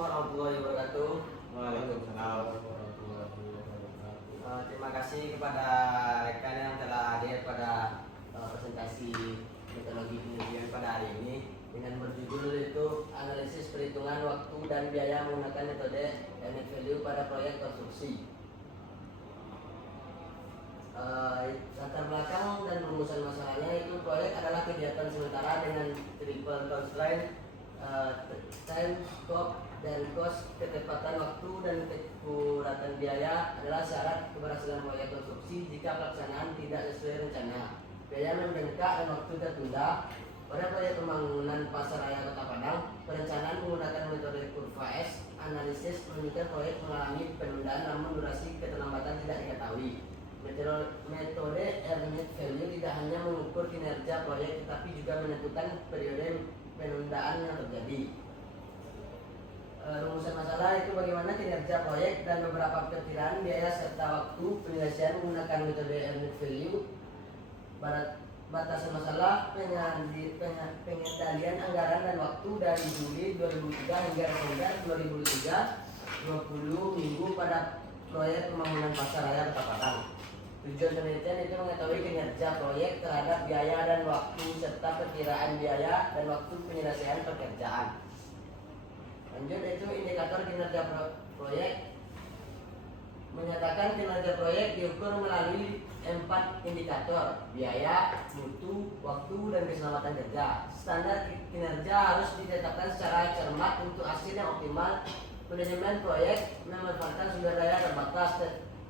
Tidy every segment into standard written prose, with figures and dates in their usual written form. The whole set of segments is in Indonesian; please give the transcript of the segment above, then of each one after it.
warahmatullahi wabarakatuh. Waalaikumsalam warahmatullahi wabarakatuh. Terima kasih kepada rekan yang telah hadir pada presentasi metodologi penelitian pada hari ini dengan berjudul itu analisis perhitungan waktu dan biaya menggunakan metode net value pada proyek konstruksi. Latar belakang dan rumusan masalahnya itu proyek adalah kegiatan sementara dengan triple constraint, time, scope, dan cost. Ketepatan waktu dan kekuratan biaya adalah syarat keberhasilan proyek konstruksi jika pelaksanaan tidak sesuai rencana. Biaya membengkak dan waktu tertunda. Pada proyek pembangunan Pasar Raya Kota Padang, perencanaan menggunakan metode kurva S. Analisis menunjukkan proyek mengalami penundaan namun durasi keterlambatan tidak diketahui. Metode net value tidak hanya mengukur kinerja proyek tetapi juga menentukan periode penundaan yang terjadi. Rumusan masalah itu bagaimana kinerja proyek dan beberapa perkiraan biaya serta waktu penyelesaian menggunakan metode net value. Batasan masalah pengendalian anggaran dan waktu dari Juli 2003 hingga Desember 2003, 20 minggu pada proyek pembangunan Pasar Raya Kota Padang. Tujuan penelitian itu mengetahui kinerja proyek terhadap biaya dan waktu serta perkiraan biaya dan waktu penyelesaian pekerjaan. Lanjut itu indikator kinerja proyek. Menyatakan kinerja proyek diukur melalui 4 indikator: biaya, mutu, waktu, dan keselamatan kerja. Standar kinerja harus ditetapkan secara cermat untuk hasil yang optimal. Manajemen proyek memanfaatkan sumber daya terbatas,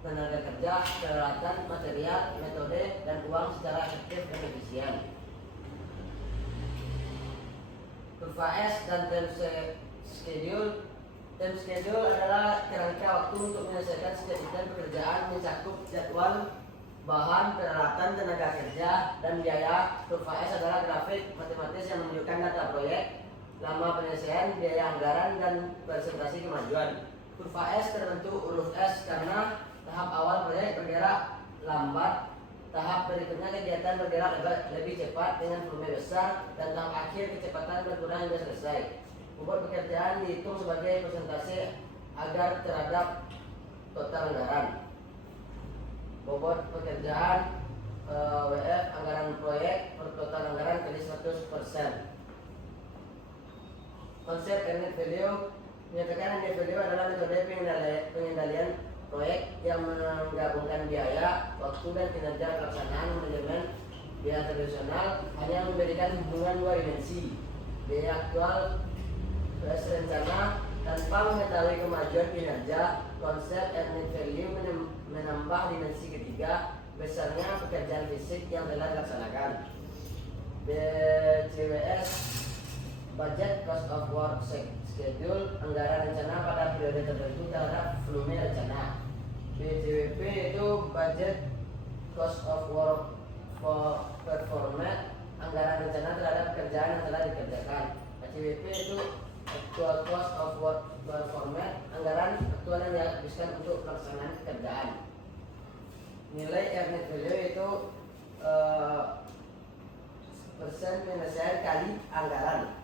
tenaga kerja, peralatan, material, metode, dan uang secara efektif dan efisien. Kurva S dan time schedule. Time schedule adalah kerangka waktu untuk menyelesaikan setiap item pekerjaan, mencakup jadwal, bahan, peralatan, tenaga kerja, dan biaya. Kurva S adalah grafik matematis yang menunjukkan data proyek, lama penyelesaian, biaya anggaran, dan presentasi kemajuan. Kurva S terbentuk huruf S karena tahap awal proyek bergerak lambat, tahap berikutnya kegiatan bergerak lebih cepat dengan volume besar, dan tahap akhir kecepatan berkurang hingga selesai. Bobot pekerjaan dihitung sebagai persentase agar terhadap total anggaran. Bobot pekerjaan WF anggaran proyek per total anggaran kali 100%. Konsep net value menyatakan net value adalah metode pengendalian proyek yang menggabungkan biaya, waktu, dan kinerja pelaksanaan manajemen. Biaya tradisional hanya memberikan hubungan dua dimensi, biaya aktual plus rencana tanpa mengetahui kemajuan kinerja. Konsep net value menambah dimensi ketiga, besarnya pekerjaan fisik yang telah dilaksanakan. BCWS budget cost of work schedule, anggaran rencana pada periode tertentu terhadap volume rencana. BCWP itu budget cost of work for performance, anggaran rencana terhadap pekerjaan yang telah dikerjakan. ACWP itu actual cost of work performance, anggaran aktual yang dihabiskan untuk pelaksanaan pekerjaan. Nilai net value itu persen penyelesaian kali anggaran.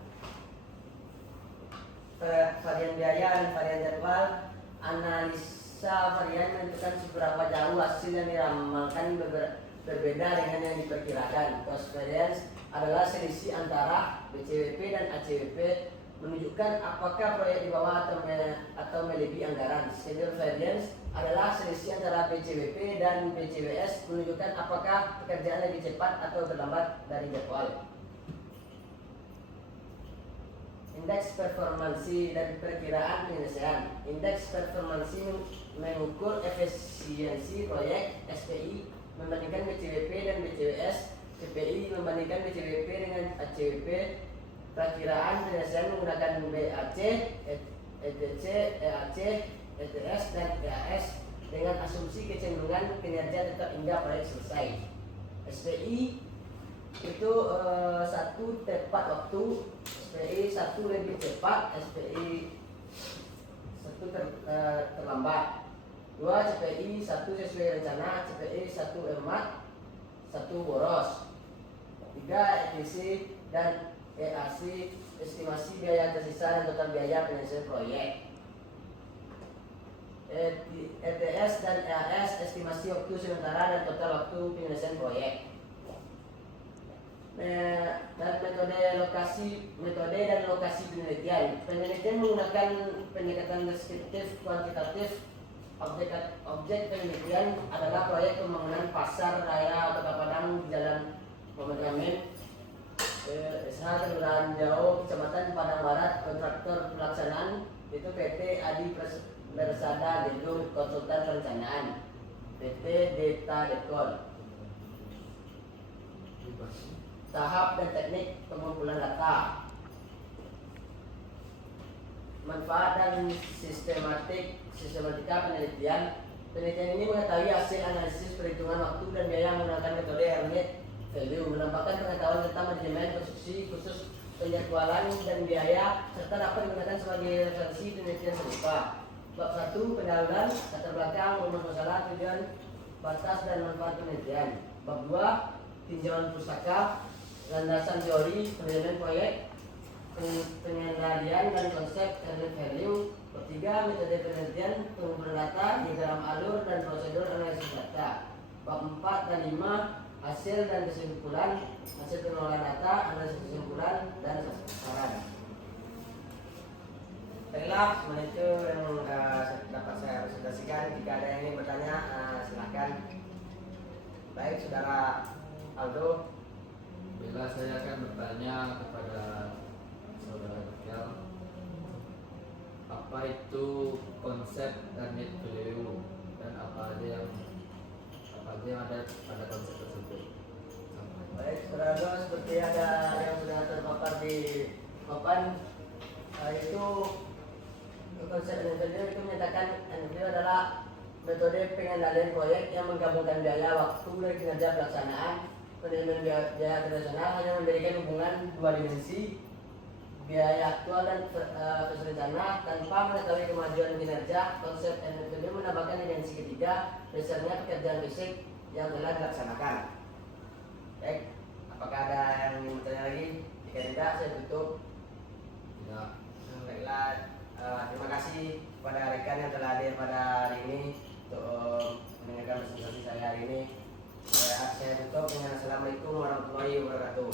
Varian biaya dan varian jadwal. Analisa varian menentukan seberapa jauh hasil yang diramalkan berbeda dengan yang diperkirakan. Cost variance adalah selisih antara BCWP dan ACWP, menunjukkan apakah proyek di bawah atau melebihi anggaran. Schedule variance adalah selisih antara BCWP dan BCWS, menunjukkan apakah pekerjaan lebih cepat atau terlambat dari jadwal. Indeks performansi dan perkiraan penyelesaian. Indeks performansi mengukur efisiensi proyek SPI membandingkan BCWP dan BCWS, CPI membandingkan BCWP dengan ACWP. Perakiraan penyelesaian menggunakan BAC, ETC, EAC, ETS, dan EAS dengan asumsi kecenderungan kinerja tetap hingga proyek selesai. SPI itu satu tepat waktu, SPI satu lebih cepat, SPI satu terlambat. Dua, CPI satu sesuai rencana, CPI satu hemat, satu boros. Tiga, ETC dan EAC estimasi biaya tersisa dan total biaya penyelesaian proyek. ETS dan EAS estimasi waktu sementara dan total waktu penyelesaian proyek. Dan metode dan lokasi penelitian. Penelitian menggunakan pendekatan deskriptif kuantitatif. Objek penelitian adalah proyek pembangunan pasar raya atau padang di Jalan Pemadaman SH Kelurahan Jauh, Kecamatan Padang Barat. Kontraktor pelaksanaan itu PT Adi Persada Gedung Konsultan Perencanaan PT Deta Dekol. Tahap dan teknik pengumpulan data. Manfaat dan sistematika penelitian. Penelitian ini mengetahui hasil analisis perhitungan waktu dan biaya menggunakan metode Hermit Value, menambahkan pengetahuan tentang manajemen konstruksi khusus penjadwalan dan biaya, serta dapat digunakan sebagai referensi penelitian serupa. Bab 1 pendahuluan, latar belakang, rumus masalah, tujuan, batas dan manfaat penelitian. Bab 2 tinjauan pustaka, landasan teori penilaian proyek, pengendalian dan konsep Hermit Value. Bab 3 metode penelitian, pengumpulan data, diagram alur dan prosedur analisis data. Bab 4 dan 5 hasil dan kesimpulan, hasil pengelolaan data, analisis kesimpulan dan saran. Baiklah, semuanya itu yang dapat saya presentasikan. Jika ada yang ingin bertanya, silakan. Baik, saudara Aldo. Bila saya akan bertanya kepada saudara Michael, apa itu konsep Hermit Value dan apa aja yang ada pada konsep tersebut? Baik, saudara Aldo, seperti ada yang sudah terpapar di papan, itu konsep Hermit Value itu menyatakan Hermit Value adalah metode pengendalian proyek yang menggabungkan biaya, waktu, dan kinerja pelaksanaan. Penilaian biaya operasional hanya memberikan hubungan dua dimensi, biaya aktual dan versi rencana, tanpa mengetahui kemajuan kinerja. Konsep Hermit Value menambahkan dimensi ketiga, dasarnya pekerjaan fisik yang telah dilaksanakan. Baik, apakah ada yang ingin bertanya lagi? Jika tidak, saya tutup. Tidak. Baiklah, terima kasih kepada rekan yang telah hadir pada hari ini untuk mendengarkan presentasi saya hari ini. Saya tutup dengan Assalamualaikum warahmatullahi wabarakatuh.